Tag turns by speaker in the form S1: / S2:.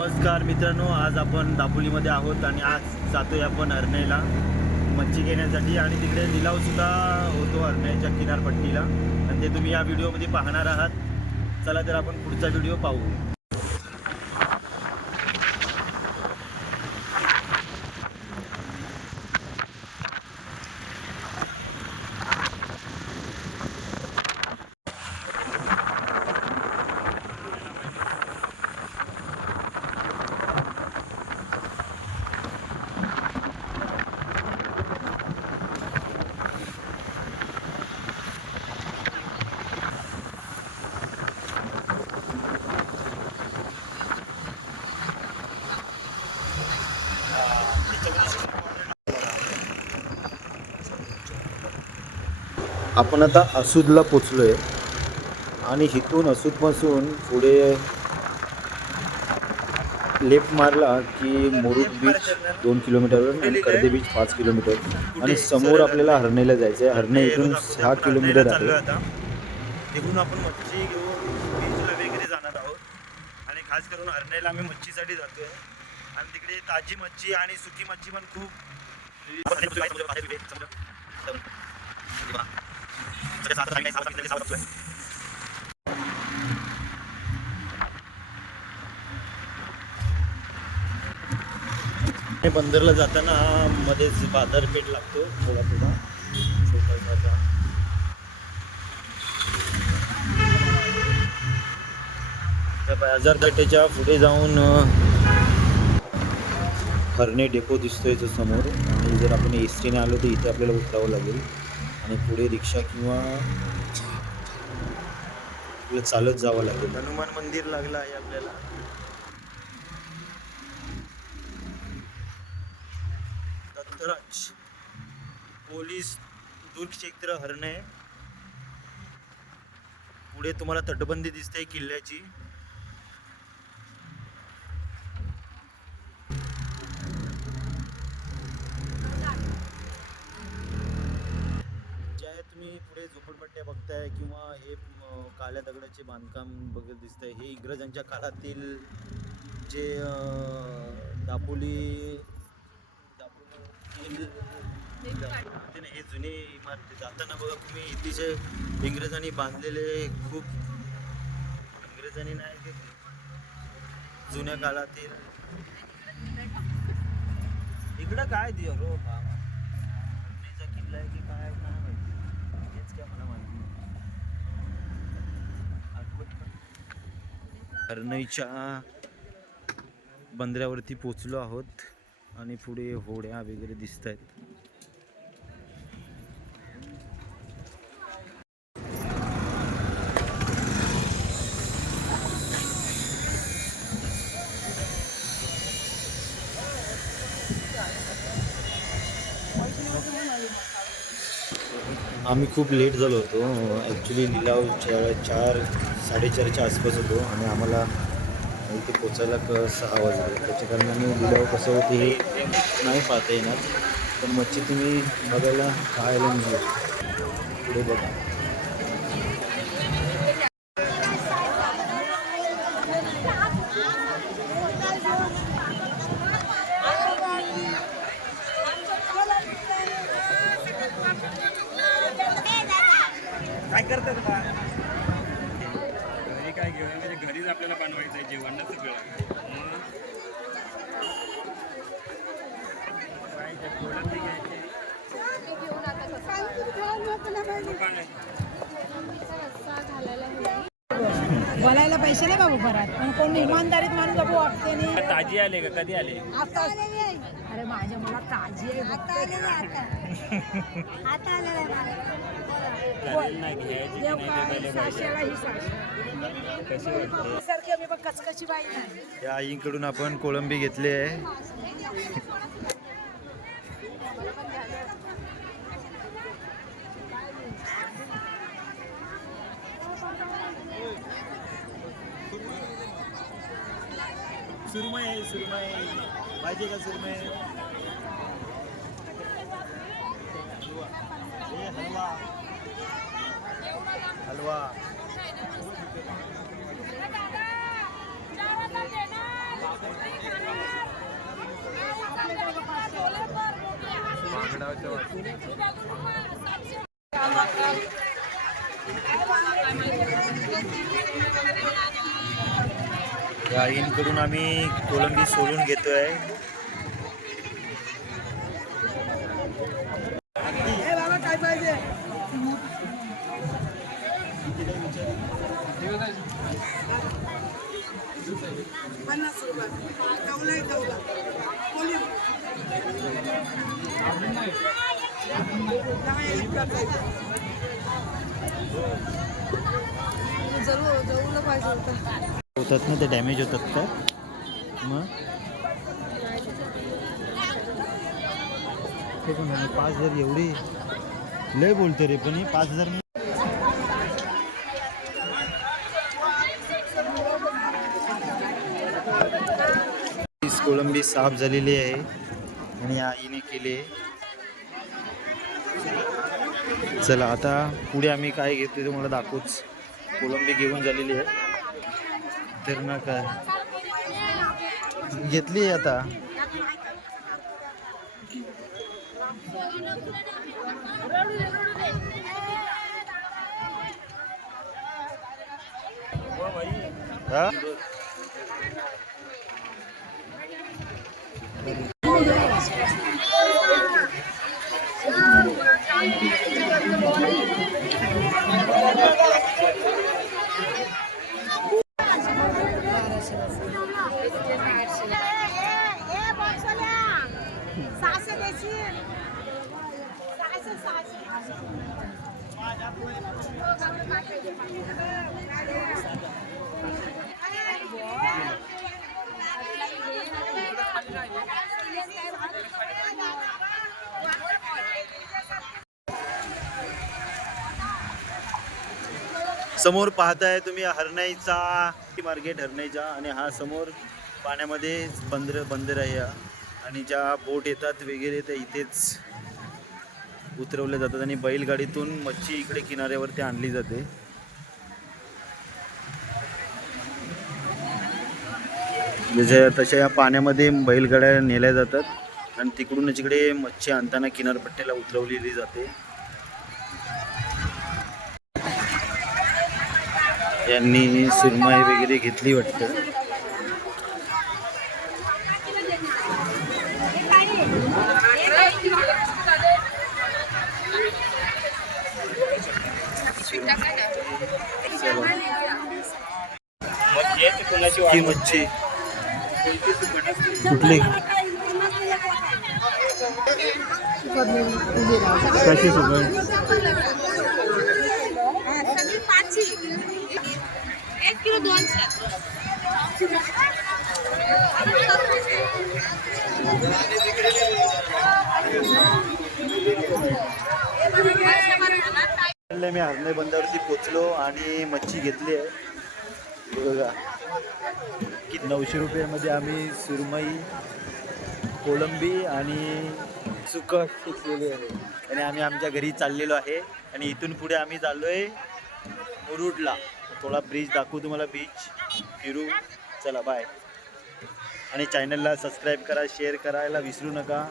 S1: नमस्कार मित्रांनो आज आपण दापोलीमध्ये आहोत आणि आज जातोय आपण अरण्याला मच्छी घेण्यासाठी आणि तिकडे लिलाव सुद्धा होतो अरण्याच्या किनारपट्टीला. आणि ते तुम्ही या व्हिडिओमध्ये पाहणार आहात. चला तर आपण पुढचा व्हिडिओ पाहू. आपण आता असूदला पोचलो आहे आणि इथून असूदपासून पुढे लेफ्ट मारला की मुरुड बीच दोन किलोमीटरवर आणि कर्दे बीच पाच किलोमीटर. आणि समोर आपल्याला हरणेला जायचं आहे हरणे इथून सहा किलोमीटर आहे. तिकडून आपण मच्छी घेऊन बीचला वगैरे जाणार आहोत. आणि खास करून हरणेला आम्ही मच्छीसाठी जातोय. आणि तिकडे ताजी मच्छी आणि सुकी मच्छी पण खूप. बंदरला जाताना मध्येच बाजारपेठ लागतो. थोडा थोडा छोटासा त्या बाजारपेठेच्या पुढे जाऊन हरणे डेपो दिसतोय तो समोर. आणि जर आपण एस टीने आलो तर इथे आपल्याला उतरावं लागेल. आणि पुढे रिक्षा किंवा आपल्याला चालत जावं लागेल. हनुमान मंदिर लागलं आहे आपल्याला. दत्तराज पोलीस दुर्ग क्षेत्र हरणे. पुढे तुम्हाला तटबंदी दिसते किल्ल्याची. तुम्ही पुढे झोपडपट्ट्या बघताय किंवा हे काळ्या दगडाचे बांधकाम बघत दिसतंय हे इंग्रजांच्या काळातील जे दापोली दापोली हे जुने इमारती जाताना बघा तुम्ही इतिशय इंग्रजांनी बांधलेले खूप इंग्रजांनी नाही ते जुन्या काळातील. इकडं काय दियो रो बाबा? किल्ला आहे की काय नाही माहिती हेच काय मला माहिती हरणईच्या बंदऱ्यावरती पोचलो आहोत आणि पुढे होड्या वगैरे दिसत आहेत आम्ही खूप लेट झालो होतो. ॲक्च्युली लिलाव चार साडेचारच्या आसपास होतो आणि आम्हाला इथे पोचायला क सहा वाजले. त्याच्या कारणाने लिलाव कसं होते हे नाही पाहता येणार. पण मच्छी तुम्ही बघायला खायला मिळेल. पुढे बघा.
S2: काय करतात बा घरी काय घेऊन म्हणजे घरीच आपल्याला बनवायचं आहे जेवण ना सगळं. आहे.
S3: बोलायला पैसे नाही बाबू घरात पण कोण इमानदारीत माणूस बाबू वागते नाही.
S2: ताजी आले का? कधी आले?
S3: आता अरे माझ्या मला ताजी आहे
S2: ना घ्यायची की
S1: या आईंकडून आपण कोळंबी घेतली आहे. सुरमई आहे सुरमई. पाहिजे का सुरमई? या आईंकडून आम्ही कोलंबी सोलून घेतोय.
S3: बाबा काय पाहिजे पन्नास रुपये कौला आहे कौला कोणी जरूर जरूर पाहिजे होतं
S1: होतात ना ते डॅमेज होतात का मग? ते पण पाच हजार एवढी. लय बोलते रे पण पाच हजार मी- कोळंबी साफ झालेली आहे. आणि आईने केली आहे. चला आता पुढे आम्ही काय घेतो ते तुम्हाला दाखवूच. कोलंबी घेऊन झालेली आहे. तर ना काय? घेतली आहे आता. हा?
S3: Thank you.
S1: समोर पाहताय तुम्ही हरणाईचा मार्केट हरणाईचा आणि हा समोर पाण्यामध्ये बंदर बंदर आहे आणि ज्या बोट येतात वगैरे त्या इथेच उतरवल्या जातात. आणि बैलगाडीतून मच्छी इकडे किनाऱ्यावरती आणली जाते. जशा तशा या पाण्यामध्ये बैलगाड्या नेल्या जातात. आणि तिकडूनच इकडे मच्छी आणताना किनारपट्टीला उतरवलेली जाते. यांनी सुरमई वगैरे घेतली वाटतं.
S2: हे ते कोणाची
S1: मच्छी. कुठली? कशी सुकट
S3: किलो
S1: मी हरणे बंदरवरती पोचलो आणि मच्छी घेतली आहे. बघा. की नऊशे रुपयामध्ये आम्ही सुरमई कोलंबी आणि सुकट घेतलेली आहे. आणि आम्ही आमच्या घरी चाललेलो आहे आणि इथून पुढे आम्ही चाललो आहे मुरुडला. थोडा ब्रिज दाखवू तुम्हाला बीच फिरू. चला बाय आणि चॅनलला सबस्क्राईब करा शेअर करायला विसरू नका.